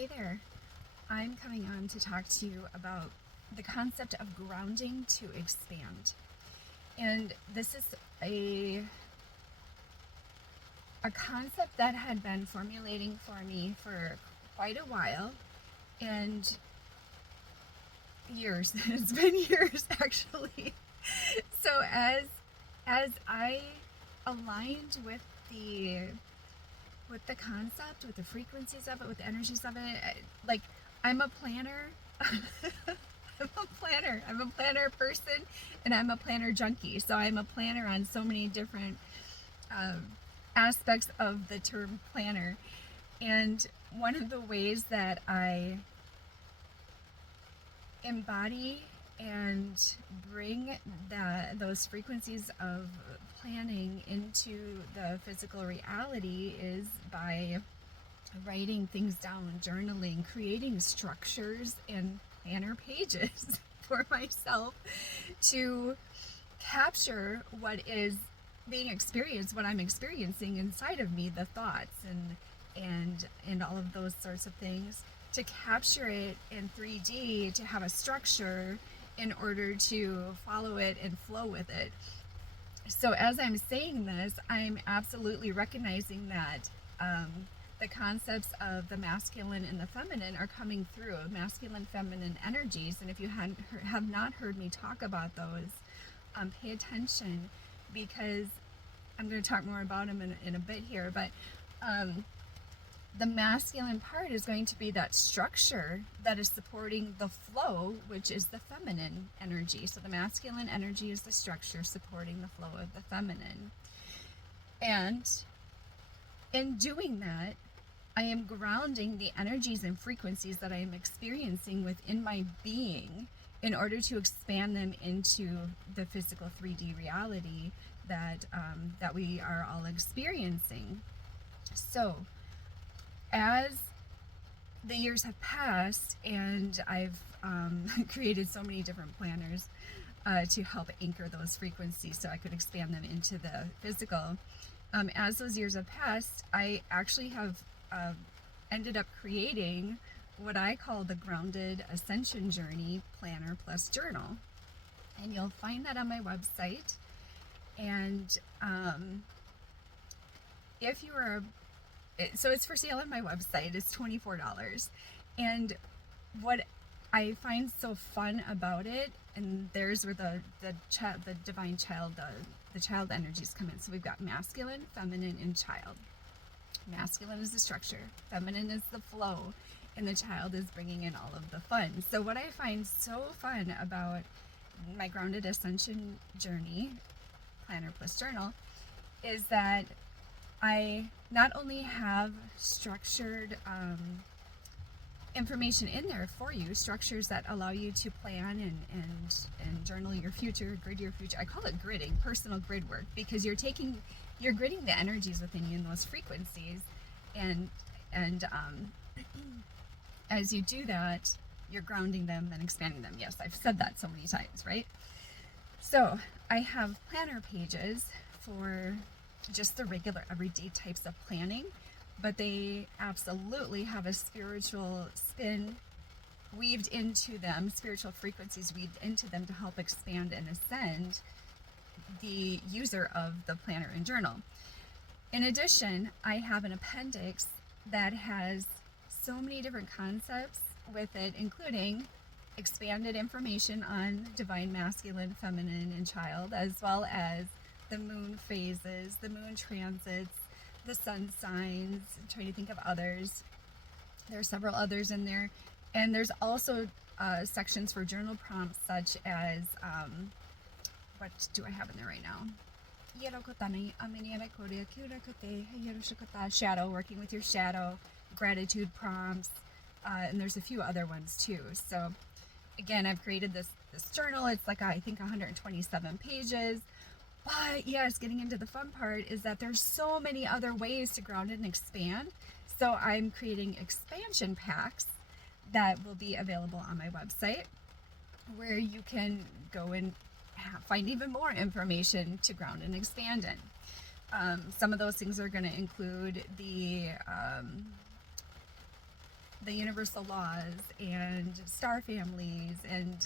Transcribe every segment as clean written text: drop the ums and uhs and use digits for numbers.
Hey there, I'm coming on to talk to you about the concept of grounding to expand. And this is a concept that had been formulating for me for quite a while and years. It's been years actually. So as I aligned with the concept, with the frequencies of it, with the energies of it. Like, I'm a planner. I'm a planner person, and I'm a planner junkie. So I'm a planner on so many different um, aspects of the term planner. And one of the ways that I embody and bring those frequencies of planning into the physical reality is by writing things down, journaling, creating structures and planner pages for myself to capture what is being experienced, what I'm experiencing inside of me, the thoughts and all of those sorts of things, to capture it in 3D, to have a structure in order to follow it and flow with it. So as I'm saying this, I'm absolutely recognizing that the concepts of the masculine and the feminine are coming through, masculine, feminine energies. And if you have not heard me talk about those, pay attention, because I'm going to talk more about them in a bit here. But the masculine part is going to be that structure that is supporting the flow, which is the feminine energy. So the masculine energy is the structure supporting the flow of the feminine. And in doing that, I am grounding the energies and frequencies that I am experiencing within my being in order to expand them into the physical 3D reality that we are all experiencing. So as the years have passed and I've created so many different planners to help anchor those frequencies so I could expand them into the physical, as those years have passed, I actually have ended up creating what I call the Grounded Ascension Journey Planner Plus Journal. And you'll find that on my website. And if you are so it's for sale on my website. It's $24. And what I find so fun about it, and there's where the divine child, the child energies come in. So we've got masculine, feminine, and child. Masculine is the structure, feminine is the flow, and the child is bringing in all of the fun. So what I find so fun about my Grounded Ascension Journey Planner Plus Journal is that I not only have structured information in there for you, structures that allow you to plan and journal your future, grid your future. I call it gridding, personal grid work, because you're gridding the energies within you in those frequencies, and as you do that, you're grounding them and expanding them. Yes, I've said that so many times, right? So I have planner pages for just the regular everyday types of planning, but they absolutely have a spiritual spin weaved into them, spiritual frequencies weaved into them to help expand and ascend the user of the planner and journal. In addition, I have an appendix that has so many different concepts with it, including expanded information on divine masculine, feminine, and child, as well as the moon phases, the moon transits, the sun signs. I'm trying to think of others. There are several others in there. And there's also sections for journal prompts, such as, what do I have in there right now? Shadow, working with your shadow, gratitude prompts, and there's a few other ones too. So again, I've created this journal. It's like, I think, 127 pages. But yes, getting into the fun part is that there's so many other ways to ground and expand. So I'm creating expansion packs that will be available on my website, where you can go and find even more information to ground and expand in. Some of those things are going to include the the universal laws and star families. And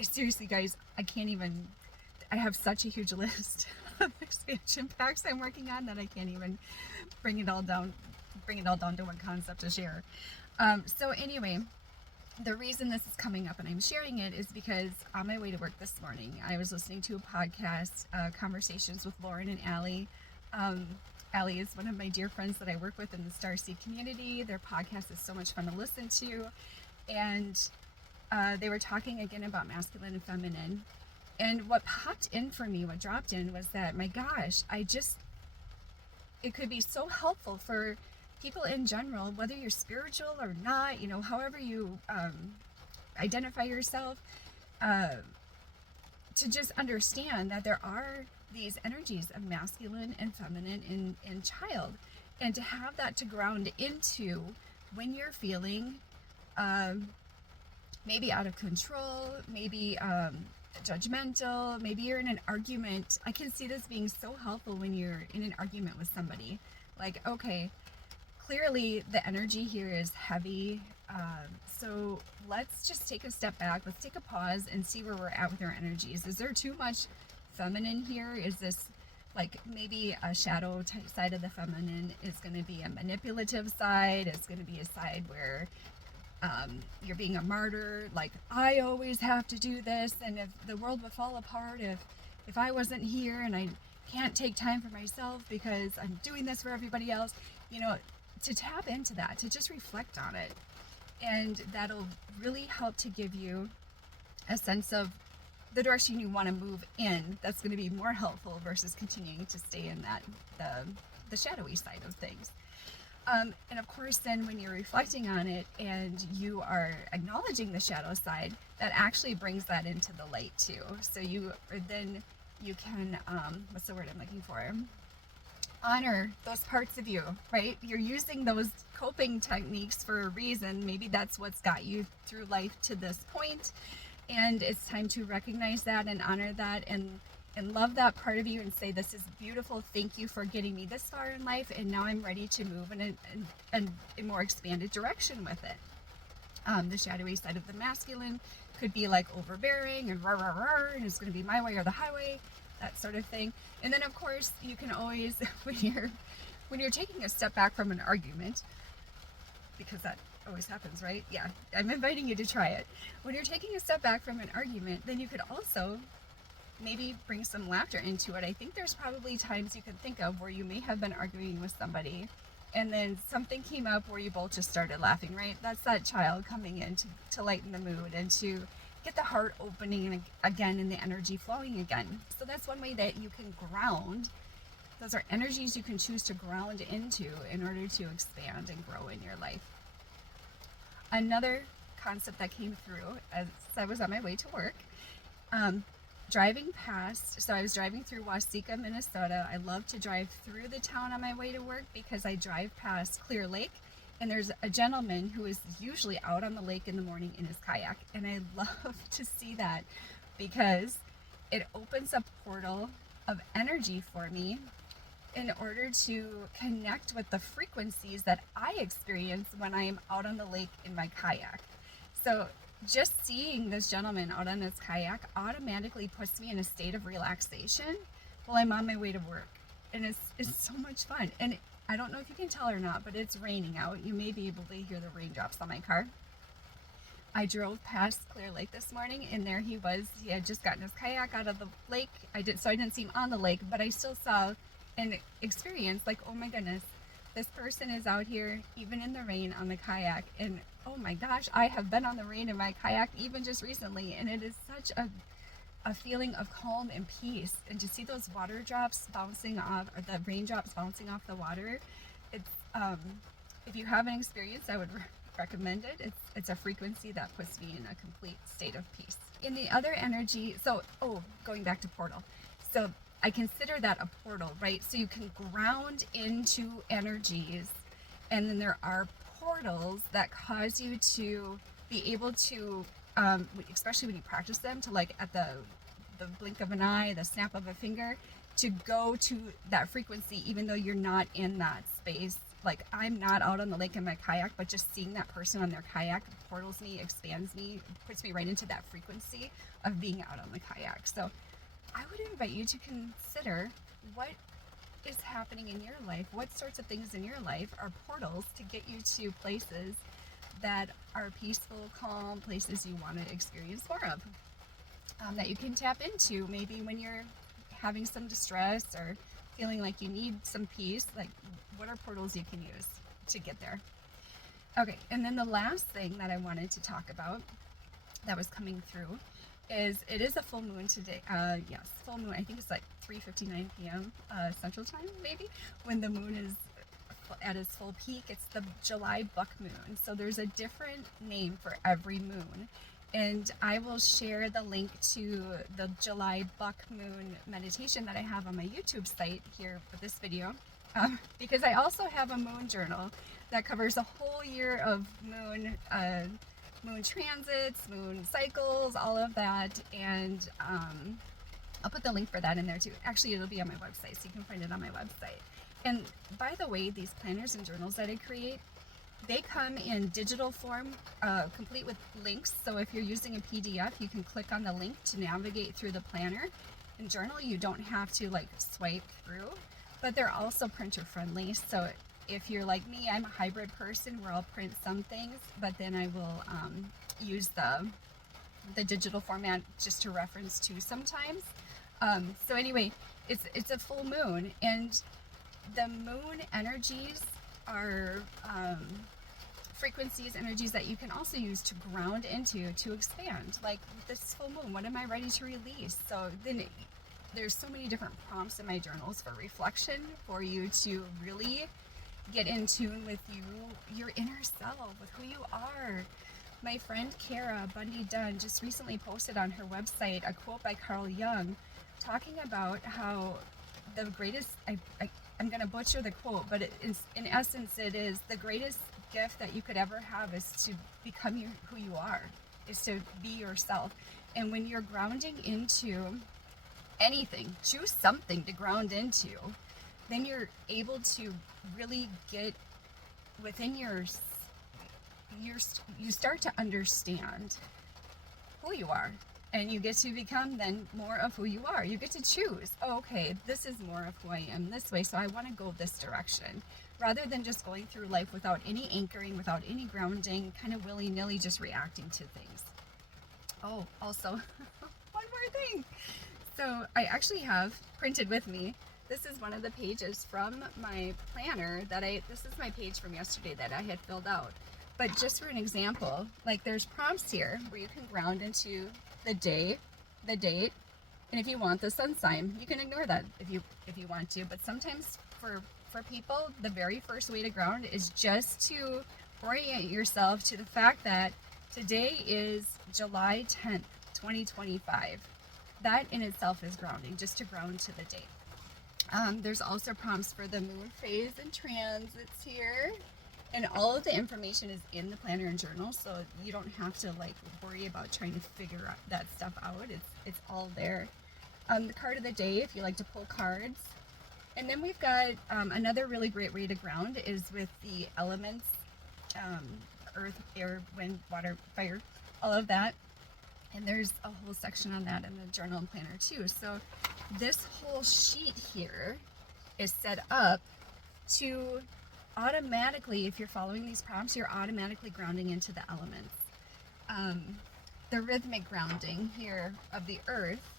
seriously, guys, I have such a huge list of expansion packs I'm working on that I can't even bring it all down to one concept to share. So anyway, the reason this is coming up and I'm sharing it is because on my way to work this morning, I was listening to a podcast, Conversations with Lauren and Allie. Allie is one of my dear friends that I work with in the Starseed community. Their podcast is so much fun to listen to. And they were talking again about masculine and feminine. And what popped in for me, what dropped in, was that, my gosh, it could be so helpful for people in general, whether you're spiritual or not, however you identify yourself, to just understand that there are these energies of masculine and feminine in child, and to have that to ground into when you're feeling maybe out of control, maybe judgmental, maybe you're in an argument. I can see this being so helpful when you're in an argument with somebody. Like, okay, clearly the energy here is heavy, so let's just take a step back, let's take a pause and see where we're at with our energies. Is there too much feminine here? Is this like maybe a shadow type side of the feminine is going to be a manipulative side? It's going to be a side where you're being a martyr, like, I always have to do this, and if the world would fall apart if I wasn't here, and I can't take time for myself because I'm doing this for everybody else. To tap into that, to just reflect on it, and that'll really help to give you a sense of the direction you want to move in. That's going to be more helpful versus continuing to stay in that the shadowy side of things. And of course, then when you're reflecting on it and you are acknowledging the shadow side, that actually brings that into the light too. So you can, what's the word I'm looking for? Honor those parts of you, right? You're using those coping techniques for a reason. Maybe that's what's got you through life to this point. And it's time to recognize that and honor that and love that part of you and say, this is beautiful. Thank you for getting me this far in life. And now I'm ready to move in a more expanded direction with it. The shadowy side of the masculine could be like overbearing and rah, rah, rah, and it's going to be my way or the highway, that sort of thing. And then of course you can always, when you're taking a step back from an argument, because that always happens, right? Yeah, I'm inviting you to try it. When you're taking a step back from an argument, then you could also maybe bring some laughter into it. I think there's probably times you can think of where you may have been arguing with somebody and then something came up where you both just started laughing, right? That's that child coming in to lighten the mood and to get the heart opening again and the energy flowing again. So that's one way that you can ground. Those are energies you can choose to ground into in order to expand and grow in your life. Another concept that came through as I was on my way to work, driving past, so I was driving through Waseca, Minnesota. I love to drive through the town on my way to work because I drive past Clear Lake, and there's a gentleman who is usually out on the lake in the morning in his kayak, and I love to see that because it opens up a portal of energy for me in order to connect with the frequencies that I experience when I am out on the lake in my kayak. So just seeing this gentleman out on his kayak automatically puts me in a state of relaxation while I'm on my way to work. And it's so much fun. And I don't know if you can tell or not, but it's raining out. You may be able to hear the raindrops on my car. I drove past Clear Lake this morning, and there he was. He had just gotten his kayak out of the lake. I didn't see him on the lake, but I still saw and experienced, like, oh my goodness, this person is out here even in the rain on the kayak. And oh my gosh, I have been on the rain in my kayak even just recently, and it is such a feeling of calm and peace. And to see those water drops bouncing off, or the raindrops bouncing off the water, it's if you haven't experienced, I would recommend it. It's a frequency that puts me in a complete state of peace. In the other energy, going back to portal, so I consider that a portal, right? So you can ground into energies, and then there are portals that cause you to be able to, especially when you practice them, to, like, at the blink of an eye, the snap of a finger, to go to that frequency even though you're not in that space like I'm not out on the lake in my kayak, but just seeing that person on their kayak portals me, expands me, puts me right into that frequency of being out on the kayak. So I would invite you to consider what is happening in your life, what sorts of things in your life are portals to get you to places that are peaceful, calm, places you want to experience more of, that you can tap into maybe when you're having some distress or feeling like you need some peace. Like, what are portals you can use to get there? Okay, and then the last thing that I wanted to talk about that was coming through is it is a full moon today. Yes, full moon. I think it's like 3:59 p.m. Central Time, maybe, when the moon is at its full peak. It's the July buck moon. So there's a different name for every moon. And I will share the link to the July buck moon meditation that I have on my YouTube site here with this video, because I also have a moon journal that covers a whole year of moon transits, moon cycles, all of that. And I'll put the link for that in there too. Actually, it'll be on my website, so you can find it on my website. And by the way, these planners and journals that I create, they come in digital form, complete with links. So if you're using a PDF, you can click on the link to navigate through the planner and journal. You don't have to like swipe through, but they're also printer friendly. So if you're like me, I'm a hybrid person where I'll print some things, but then I will use the digital format just to reference to sometimes. So anyway, it's a full moon, and the moon energies are frequencies, energies that you can also use to ground into, to expand. Like with this full moon, what am I ready to release? So then there's so many different prompts in my journals for reflection, for you to really get in tune with your inner self, with who you are. My friend Kara Bunde-Dunn just recently posted on her website a quote by Carl Jung talking about how the greatest, I'm going to butcher the quote, but in essence, it is the greatest gift that you could ever have is to become who you are, is to be yourself. And when you're grounding into anything, choose something to ground into, then you're able to really get within you start to understand who you are, and you get to become then more of who you are. You get to choose, oh, okay, this is more of who I am this way, so I want to go this direction, rather than just going through life without any anchoring, without any grounding, kind of willy-nilly just reacting to things. Oh, also, one more thing. So I actually have printed with me, this is one of the pages from my planner this is my page from yesterday that I had filled out. But just for an example, like there's prompts here where you can ground into the day, the date, and if you want the sun sign, you can ignore that if you want to. But sometimes for people, the very first way to ground is just to orient yourself to the fact that today is July 10th, 2025. That in itself is grounding, just to ground to the date. There's also prompts for the moon phase and transits here. And all of the information is in the planner and journal, so you don't have to like worry about trying to figure that stuff out. It's all there. The card of the day, if you like to pull cards. And then we've got another really great way to ground is with the elements, earth, air, wind, water, fire, all of that. And there's a whole section on that in the journal and planner too. So this whole sheet here is set up to automatically, if you're following these prompts, you're automatically grounding into the elements. The rhythmic grounding here of the earth.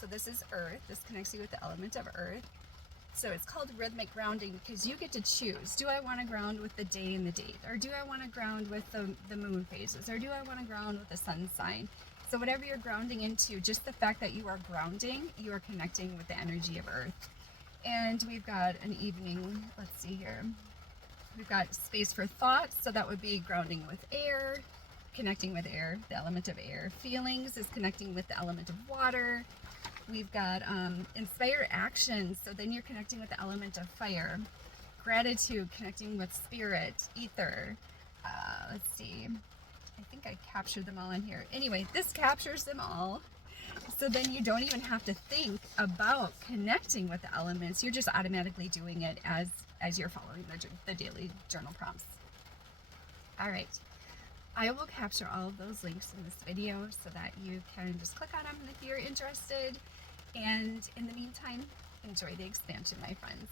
So this is earth. This connects you with the element of earth. So it's called rhythmic grounding because you get to choose. Do I want to ground with the day and the date? Or do I want to ground with the moon phases? Or do I want to ground with the sun sign? So whatever you're grounding into, just the fact that you are grounding, you are connecting with the energy of earth. And we've got an evening, let's see here. We've got space for thoughts, so that would be grounding with air, connecting with air, the element of air. Feelings is connecting with the element of water. We've got inspire action, so then you're connecting with the element of fire. Gratitude, connecting with spirit, ether. Let's see, I think I captured them all in here. Anyway, this captures them all. So then you don't even have to think about connecting with the elements. You're just automatically doing it as you're following the daily journal prompts. All right. I will capture all of those links in this video so that you can just click on them if you're interested. And in the meantime, enjoy the expansion, my friends.